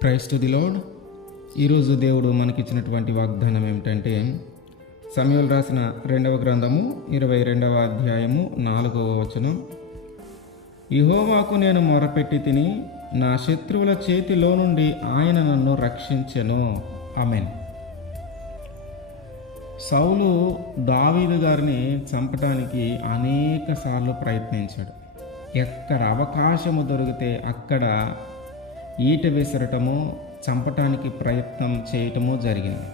Praise to the lord. ఈరోజు దేవుడు మనకిచ్చినటువంటి వాగ్దానం ఏమిటంటే, సమూయేలు రాసిన 2వ గ్రంథము 22వ అధ్యాయము 4వ వచనం. యెహోవాకు నేను మొరపెట్టి తిని, నా శత్రువుల చేతిలో నుండి ఆయన నన్ను రక్షించెను. ఆమేన్. సౌలు దావీదు గారిని చంపడానికి అనేక సార్లు ప్రయత్నించాడు. ఎక్కడ అవకాశము దొరికితే అక్కడ ఈట విసరటము, చంపటానికి ప్రయత్నం చేయటము జరిగింది.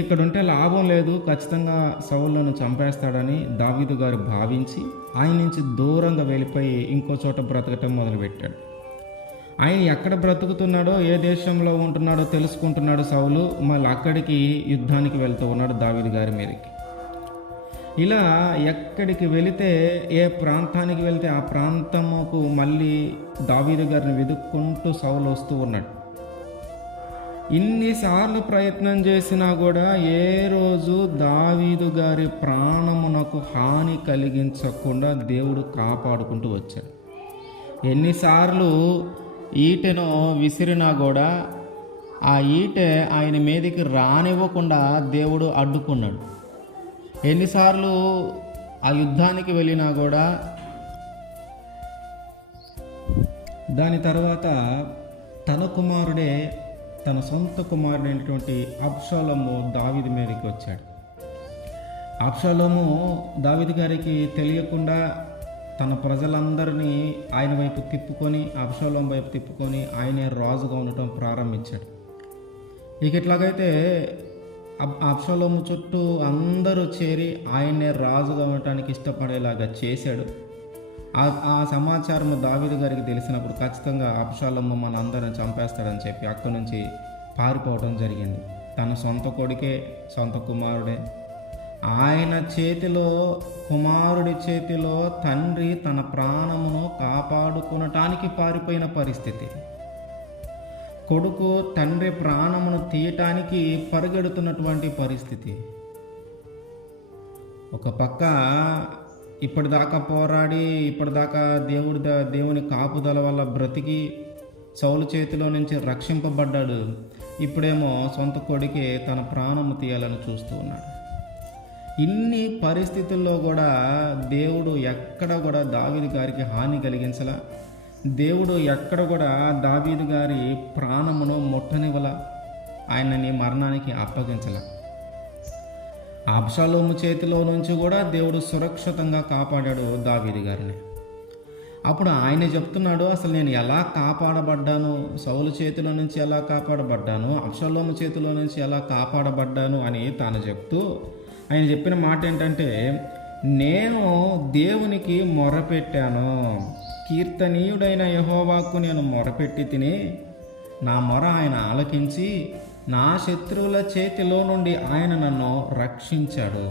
ఇక్కడ ఉంటే లాభం లేదు, ఖచ్చితంగా సౌలును చంపేస్తాడని దావీదు గారు భావించి ఆయన నుంచి దూరంగా వెళ్ళిపోయి ఇంకో చోట బ్రతకటం మొదలుపెట్టాడు. ఆయన ఎక్కడ బ్రతుకుతున్నాడో, ఏ దేశంలో ఉంటున్నాడో తెలుసుకుంటున్నాడు సౌలు. మళ్ళీ అక్కడికి యుద్ధానికి వెళ్తూ ఉన్నాడు దావీదు గారి మీదకి. ఇలా ఎక్కడికి వెళితే, ఏ ప్రాంతానికి వెళ్తే ఆ ప్రాంతముకు మళ్ళీ దావీదు గారిని వెతుక్కుంటూ సౌలు వస్తూ ఉన్నాడు. ఇన్నిసార్లు ప్రయత్నం చేసినా కూడా ఏ రోజు దావీదు గారి ప్రాణమునకు హాని కలిగించకుండా దేవుడు కాపాడుకుంటూ వచ్చాడు. ఎన్నిసార్లు ఈటెను విసిరినా కూడా ఆ ఈటె ఆయన మీదకి రానివ్వకుండా దేవుడు అడ్డుకున్నాడు. ఎన్నిసార్లు ఆ యుద్ధానికి వెళ్ళినా కూడా దాని తర్వాత తన కుమారుడే, తన సొంత కుమారుడైనటువంటి అబ్షాలోము దావీదు మీదకి వచ్చాడు. అబ్షాలోము దావీదు గారికి తెలియకుండా తన ప్రజలందరినీ ఆయన వైపు తిప్పుకొని, అబ్షాలోము వైపు తిప్పుకొని ఆయనే రాజుగా ఉండటం ప్రారంభించాడు. ఇట్లాగైతే అబ్షాలోము చుట్టూ అందరూ చేరి ఆయన్నే రాజుగా ఉండటానికి ఇష్టపడేలాగా చేశాడు. ఆ సమాచారం దావీదు గారికి తెలిసినప్పుడు ఖచ్చితంగా అబ్షాలోము మన అందరిని చంపేస్తాడని చెప్పి అక్కడి నుంచి పారిపోవడం జరిగింది. తన సొంత కొడుకే, సొంత కుమారుడే, ఆయన చేతిలో, కుమారుడి చేతిలో తండ్రి తన ప్రాణమును కాపాడుకునటానికి పారిపోయిన పరిస్థితి. కొడుకు తండ్రి ప్రాణమును తీయటానికి పరిగెడుతున్నటువంటి పరిస్థితి. ఒక పక్క ఇప్పటిదాకా పోరాడి, ఇప్పటిదాకా దేవుని కాపుదల వల్ల బ్రతికి సౌలు చేతిలో నుంచి రక్షింపబడ్డాడు. ఇప్పుడేమో సొంత కొడుకే తన ప్రాణము తీయాలని చూస్తూ ఉన్నాడు. ఇన్ని పరిస్థితుల్లో కూడా దేవుడు ఎక్కడ కూడా దావీదు గారికి హాని కలిగించలా. దేవుడు ఎక్కడ కూడా దావీదు గారి ప్రాణమును ముట్టనివ్వల, ఆయనని మరణానికి అప్పగించల. అబ్షాలోము చేతిలో నుంచి కూడా దేవుడు సురక్షితంగా కాపాడాడు దావీదు గారిని. అప్పుడు ఆయన చెప్తున్నాడు, అసలు నేను ఎలా కాపాడబడ్డాను, సౌలు చేతిలో నుంచి ఎలా కాపాడబడ్డాను, అబ్షాలోము చేతిలో నుంచి ఎలా కాపాడబడ్డాను అని తాను చెప్తూ ఆయన చెప్పిన మాట ఏంటంటే, నేను దేవునికి మొరపెట్టాను, కీర్తనీయుడైన యెహోవాకు నేను మొరపెట్టి తిని, నా మొర ఆయన ఆలకించి నా శత్రువుల చేతిలో నుండి ఆయన నన్ను రక్షించాడు.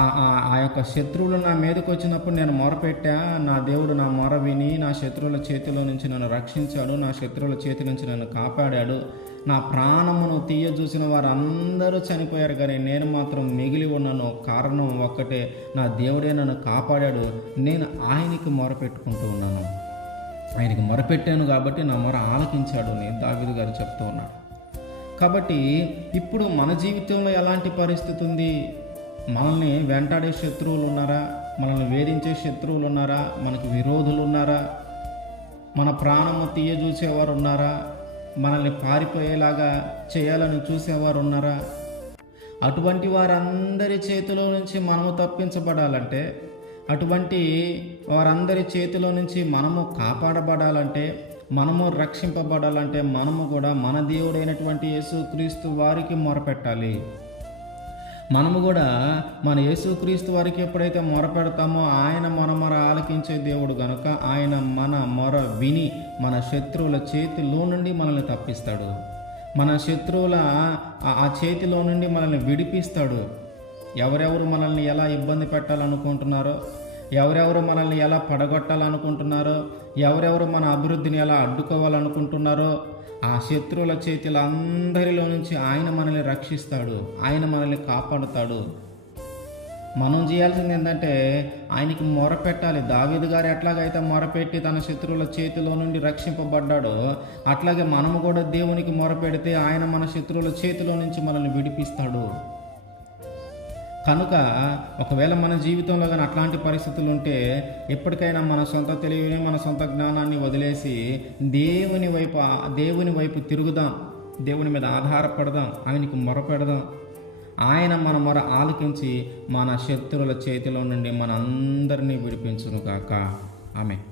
ఆ యొక్క శత్రువులు నా మీదకి వచ్చినప్పుడు నేను మొరపెట్టా, నా దేవుడు నా మొర విని నా శత్రువుల చేతిలో నుంచి నన్ను రక్షించాడు, నా శత్రువుల చేతి నుంచి నన్ను కాపాడాడు. నా ప్రాణమును తీయ చూసిన వారందరూ చనిపోయారు, కానీ నేను మాత్రం మిగిలి ఉన్నాను. కారణం ఒక్కటే, నా దేవుడే నన్ను కాపాడాడు. నేను ఆయనకి మొరపెట్టుకుంటూ ఉన్నాను, ఆయనకి మొరపెట్టాను కాబట్టి నా మొర ఆలకించాడు అని దావీదు గారు చెప్తూ ఉన్నాడు. కాబట్టి ఇప్పుడు మన జీవితంలో ఎలాంటి పరిస్థితి ఉంది? మనల్ని వెంటాడే శత్రువులు ఉన్నారా? మనల్ని వేధించే శత్రువులు ఉన్నారా? మనకు విరోధులు ఉన్నారా? మన ప్రాణము తీయ చూసేవారు ఉన్నారా? మనల్ని పారిపోయేలాగా చేయాలని చూసేవారు ఉన్నారా? అటువంటి వారందరి చేతిలో నుంచి మనము తప్పించబడాలంటే, అటువంటి వారందరి చేతిలో నుంచి మనము కాపాడబడాలంటే, మనము రక్షింపబడాలంటే, మనము కూడా మన దేవుడైనటువంటి యేసుక్రీస్తు వారికి మొరపెట్టాలి. మనము కూడా మన యేసుక్రీస్తు వారికి ఎప్పుడైతే మొరపెడతామో ఆయన మన మొర ఆలకించే దేవుడు గనుక ఆయన మన మొర విని మన శత్రువుల చేతిలో నుండి మనల్ని తప్పిస్తాడు. మన శత్రువుల ఆ చేతిలో నుండి మనల్ని విడిపిస్తాడు. ఎవరెవరు మనల్ని ఎలా ఇబ్బంది పెట్టాలనుకుంటున్నారో, ఎవరెవరు మనల్ని ఎలా పడగొట్టాలనుకుంటున్నారో, ఎవరెవరు మన అభివృద్ధిని ఎలా అడ్డుకోవాలనుకుంటున్నారో, ఆ శత్రువుల చేతులందరిలో నుంచి ఆయన మనల్ని రక్షిస్తాడు, ఆయన మనల్ని కాపాడుతాడు. మనం చేయాల్సింది ఏంటంటే ఆయనకి మొరపెట్టాలి. దావీదు గారు ఎట్లాగైతే మొరపెట్టి తన శత్రువుల చేతిలో నుండి రక్షింపబడ్డాడో అట్లాగే మనము కూడా దేవునికి మొరపెడితే ఆయన మన శత్రువుల చేతిలో నుంచి మనల్ని విడిపిస్తాడు. కనుక ఒకవేళ మన జీవితంలో కానీ అట్లాంటి పరిస్థితులు ఉంటే ఎప్పటికైనా మన సొంత తెలివిని మన సొంత జ్ఞానాన్ని వదిలేసి దేవుని వైపు తిరుగుదాం. దేవుని మీద ఆధారపడదాం, ఆయనకు మొరపెడదాం. ఆయన మన మొర ఆలకించి మన శత్రువుల చేతిలో నుండి మన అందరినీ విడిపించును గాక. ఆమేన్.